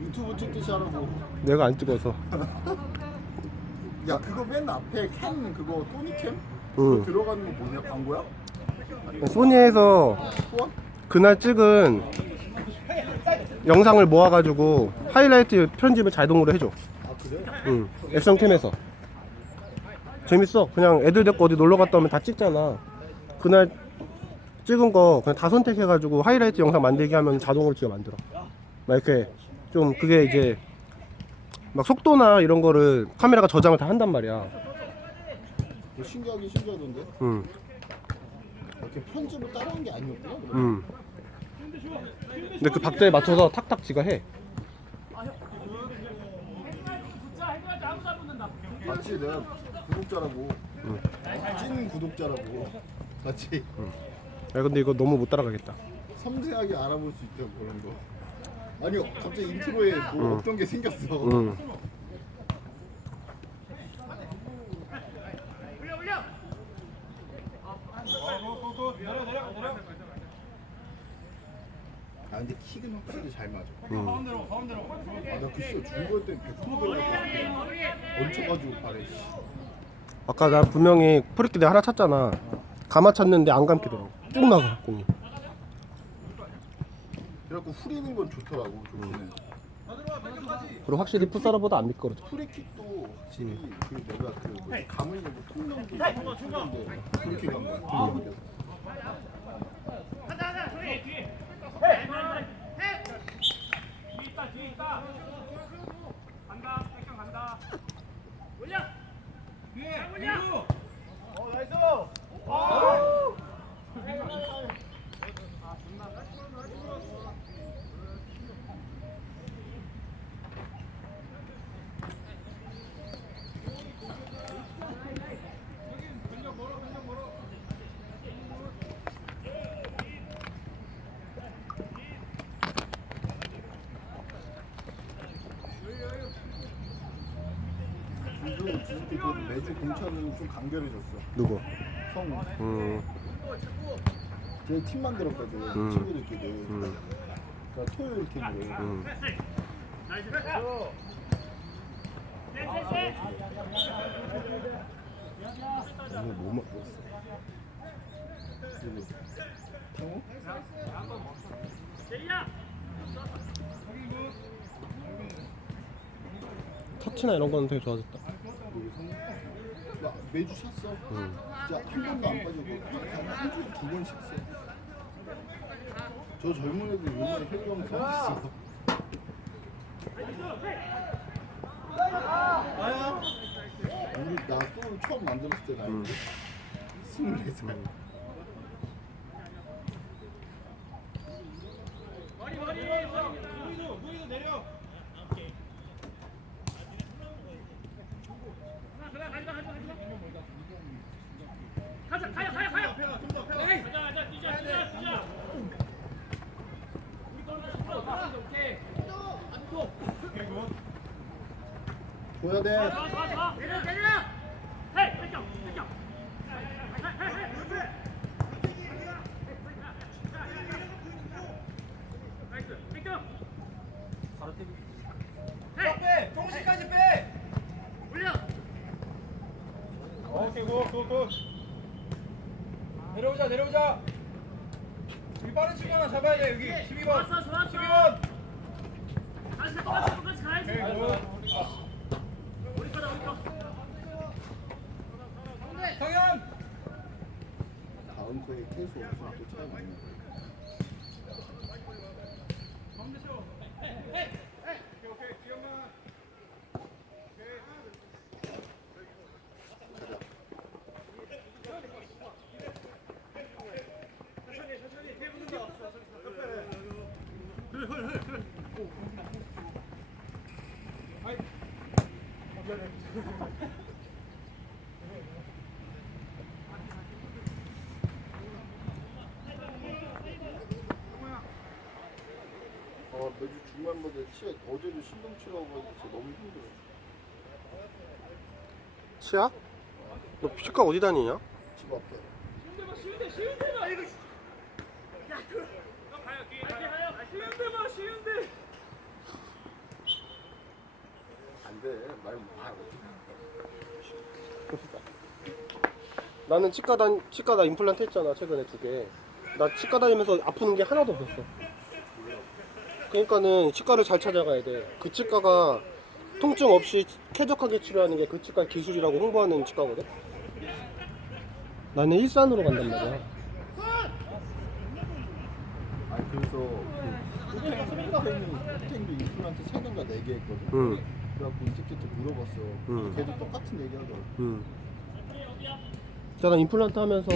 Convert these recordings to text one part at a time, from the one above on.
유튜브 찍듯이 하라고. 내가 안 찍어서. 야 그거 맨 앞에 캠 그거 소니캠? 응. 들어가는 거 뭐냐 광고야? 소니에서 후원? 그날 찍은 영상을 모아가지고 하이라이트 편집을 자동으로 해줘. 아 그래? 응. 액션캠에서. 재밌어. 그냥 애들 데리고 어디 놀러 갔다 오면 다 찍잖아. 그날 찍은 거 그냥 다 선택해가지고 하이라이트 영상 만들기 하면 자동으로 찍어 만들어. 막 이렇게 좀 그게 이제 막 속도나 이런 거를 카메라가 저장을 다 한단 말이야. 뭐 신기하긴 신기하던데. 응. 이렇게 편집을 따라한 게 아니었구나. 그럼. 응. 근데 그 박자에 맞춰서 탁탁 지가 해. 맞지 내가 구독자라고. 찐 구독자라고. 맞지? 야 근데 이거 너무 못 따라가겠다. 섬세하게 알아볼 수 있다고 그런 거. 아니요 갑자기 인트로에 뭐 응. 없던 게 생겼어. 응. 아 근데 킥은 확실히 잘 맞아. 응. 아나 글쎄 중고일 때100% 들어갔어. 얹혀가지고 발에. 씨. 아까 나 분명히 프리킥 내가 하나 찼잖아. 감아 찼는데 안 감기더라고. 쭉 나가 공이. 그래갖고 후리는 건 좋더라고 좋기는. 그리고 확실히 풋사라보다 안 미끄러져. 프리킥도 확실히 그 내가 그 뭐지, 감을 내고 통 넘기고 했는데 그렇게 간 거야. 통 요즘 지금 그 매주 공차는 좀 간결해졌어. 누구? 성우. 음. 제 팀 만들었거든 음. 친구들끼리. 음. 그러니까 토요일 팀으로. 음. 오늘 뭐 먹었어? 누구? 성우? 터치나 이런 거는 되게 좋아졌다. 성우? 나 매주 샀어. 음. 진짜 한 번도 안 빠지고 한 주에 두 번씩 써. 저 젊은 애들 요즘에 혈경 서 있어. 우리 나 소울 처음 만들었을 때 나이 음. 스물네 살. 가자 가야 가야 가야 가자 가자 뛰자 뛰자 뛰자 줘야 돼. 좋아 좋아 좋아 내려 내려. 헤이 뺏겨 뺏겨 나이스 뺏겨 빼! 조금씩까지 빼! 올려. 오케이 굿굿굿 내려오자 내려오자. 여기 빠른 친구 하나 잡아야 돼 여기. 12번. 좋았어 좋았어. 12번. 가야지 똑같이 똑같이 가야지. 오케이 굿 우리 거다 우리 거 성현 다음 거에 계속 없으 시야? 너 피지과 어디 다니냐? 집 앞에. 안 돼. 말 마. 나는 치과 다 치과 나 임플란트 했잖아 최근에 두 개. 나 치과 다니면서 아프는 게 하나도 없었어. 그러니까는 치과를 잘 찾아가야 돼. 그 치과가 통증 없이 쾌적하게 치료하는 게 그 치과 기술이라고 홍보하는 치과거든. 나는 일산으로 간단 말이야. 아니 그래서 그 호탱이 호탱도 임플란트 3개인가 4개 했거든. 응. 그래갖고 이 새끼한테 물어봤어. 응. 걔도 똑같은 얘기 하더라고. 응. 제가 임플란트 하면서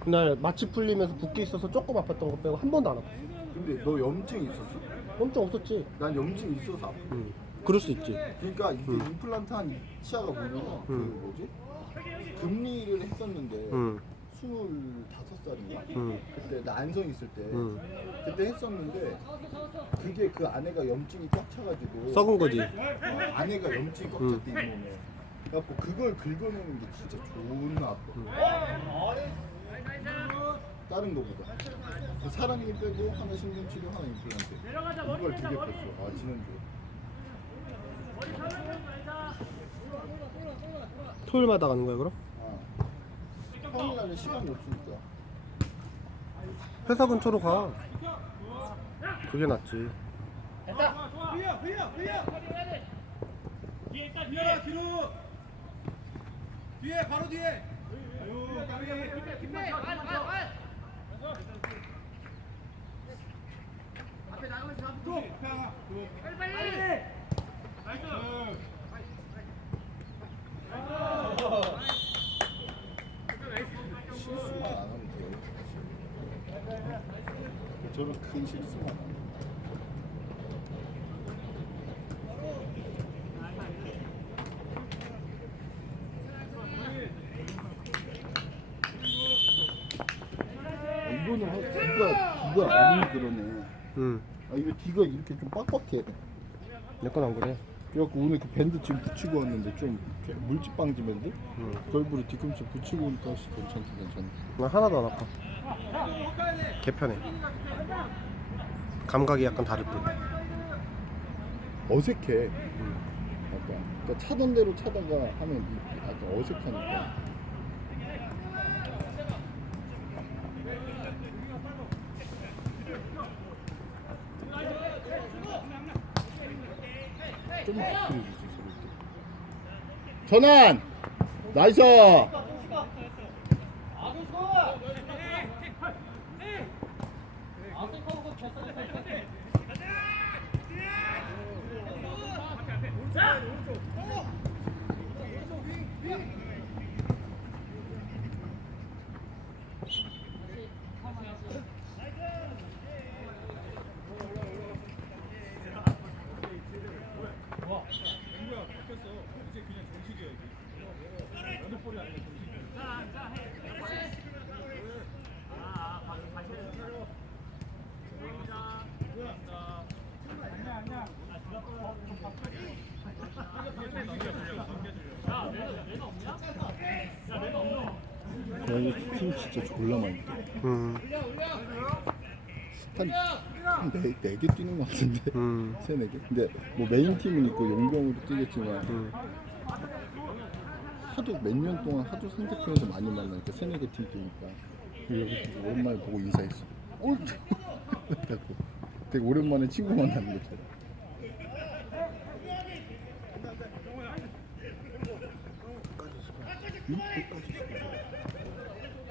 그날 마취 풀리면서 붓기 있어서 조금 아팠던 거 빼고 한 번도 안 아팠어. 근데 너 염증 있었어? 엄청 없었지. 난 염증 있어서 아파. 응. 그럴 수 있지. 그러니까 이게 응. 임플란트 한 치아가 뭐냐면 그 응. 뭐지? 금리를 했었는데 응. 25살인가? 응. 그때 나 안성 있을 때 응. 그때 했었는데 그게 그 안에가 염증이 꽉 차가지고 썩은 거지. 어, 안에가 염증이 꽉 응. 찼대 잇몸에 그래갖고 그걸 긁어내는 게 진짜 존나 아파 다른 거보다 그 사랑니 빼고 하나 신경치료 하나 임플란트 이걸 두개 뺐어 아 지난주에 토요일마다 가는 거야 그럼? 아 평일날에 시간이 없으니까. 회사 근처로 가. 그게 낫지. 뒤에 뒤에 뒤에. 뒤에. 뒤로. 뒤에 바로 뒤에. 아유 까비 또 태양아 빨리 빨리 실수만 안 하면 돼요 저런 큰 실수만 아, 이거는 하- 뒤가 뒤가 안 그러네. 응. 아 이거 뒤가 이렇게 좀 빡빡해. 내 건 안 그래. 그래갖고 오늘 그 밴드 지금 붙이고 왔는데 좀 이렇게 물집 방지 밴드? 응. 걸브리 뒤꿈치 붙이고 오니까 괜찮다 괜찮다. 나 하나도 안 아파. 개편해. 감각이 약간 다를 뿐. 어색해. 응. 약간 그러니까 차던 대로 차다가 하면 이- 약간 어색하니까. 좀만 앞으로 주지 저럴 때. 전환! 나이스! 야, 이거 팀 진짜 졸라 많이 뛰어. 응. 한, 한 네, 네개 뛰는 것 같은데? 응. 세네 개? 근데 뭐 메인 팀은 있고 용병으로 뛰겠지만 응. 하도 몇 년 동안 하도 상대편에서 많이 만나니까 세네 개 팀 뛰니까 그래서 오랜만에 보고 인사했어. 어? 그래갖고 되게 오랜만에 친구 만나는 것처럼. 응? 끝까지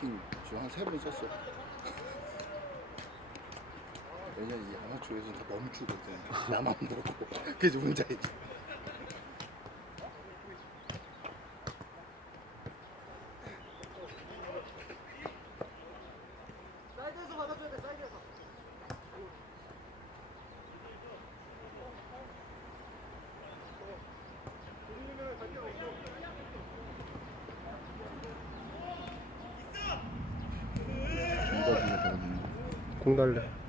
어페인팅 지금 한 세 번 썼어. 왜냐면 이 아마추어에서는 다 멈추거든. 나만 보고. 혼자 있지. 이거 중에 되거든요. 공 달래